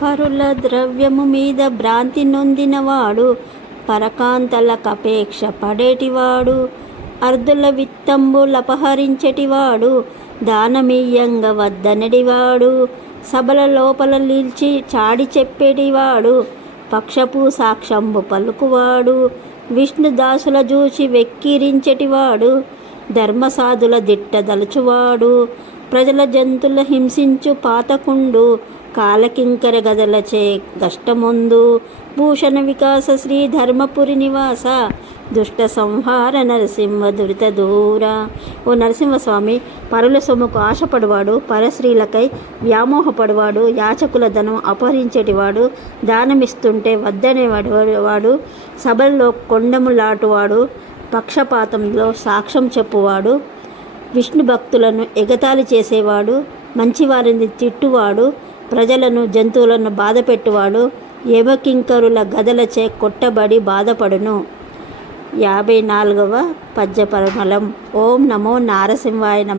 పరుల ద్రవ్యము మీద భ్రాంతి నొందినవాడు, పరకాంతలకపేక్ష పడేటివాడు, అర్ధుల విత్తంబులపహరించెటివాడు, దానమీయంగ వద్దనడివాడు, సభల లోపల నిలిచి చాడి చెప్పేటివాడు, పక్షపు సాక్ష్యంబు పలుకువాడు, విష్ణుదాసుల జూచి వెక్కిరించెటివాడు, ధర్మసాధుల దిట్టదలుచువాడు, ప్రజల జంతుల హింసించు పాతకుండు, కాలకింకర గదలచే గష్టముందు, భూషణ వికాస శ్రీ ధర్మపురి నివాస, దుష్ట సంహార నరసింహ దురిత దూర. ఓ నరసింహస్వామి, పరుల సొమ్ముకు ఆశపడువాడు, పరస్త్రీలకై వ్యామోహపడువాడు, యాచకుల ధనం అపహరించేటివాడు, దానమిస్తుంటే వద్దనేవాడు, సభల్లో కొండములాటువాడు, పక్షపాతంలో సాక్ష్యం చెప్పువాడు, విష్ణు భక్తులను ఎగతాళి చేసేవాడు, మంచివారిని తిట్టువాడు, ప్రజలను జంతువులను బాధపెట్టువాడు, యమకింకరుల గదలచే కొట్టబడి బాధపడును. 54వ పద్య పరిమళం. ఓం నమో నారసింహాయ నమః.